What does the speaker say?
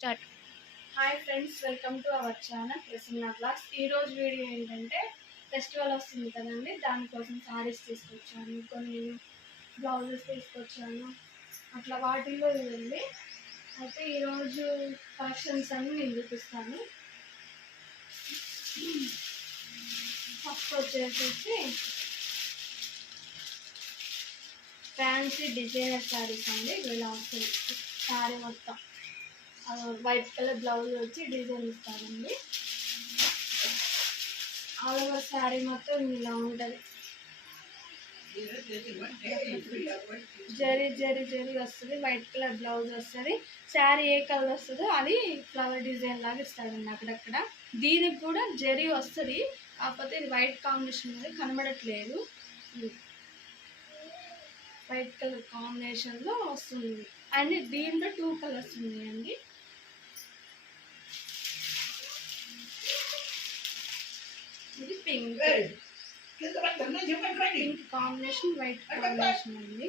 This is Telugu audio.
Start. Hi friends, welcome to our channel Prasanna blogs. ఈరోజు వీడియో ఏంటంటే ఫెస్టివల్ వస్తుంది కదండి, దానికోసం శారీస్ తీసుకొచ్చాను, కొన్ని బ్లౌజెస్ తీసుకొచ్చాను, అట్లా వాటిల్లో ఇవ్వండి. అయితే ఈరోజు కలెక్షన్స్ అన్నీ నేను చూపిస్తాను. ఫస్ట్ వచ్చేసి ఫ్యాన్సీ డిజైనర్ శారీస్ అండి. ఇలా వస్తుంది శారీ మొత్తం. వైట్ కలర్ బ్లౌజ్ వచ్చి డిజైన్ ఇస్తారండి. ఆల్ ఓవర్ శారీ మొత్తం ఇలా ఉంటుంది. జరీ జరీ జరీ వస్తుంది. వైట్ కలర్ బ్లౌజ్ వస్తుంది. శారీ ఏ కలర్ వస్తుందో అది ఫ్లవర్ డిజైన్ లాగా ఇస్తారండి అక్కడక్కడ. దీనికి కూడా జరీ వస్తుంది, కాకపోతే ఇది వైట్ కాంబినేషన్ అనేది కనబడట్లేదు. వైట్ కలర్ కాంబినేషన్లో వస్తుంది. అండ్ దీంట్లో 2 కలర్స్ ఉన్నాయండి. ఇది పింక్ కాంబినేషన్, వైట్ కాంబినేషన్ అండి.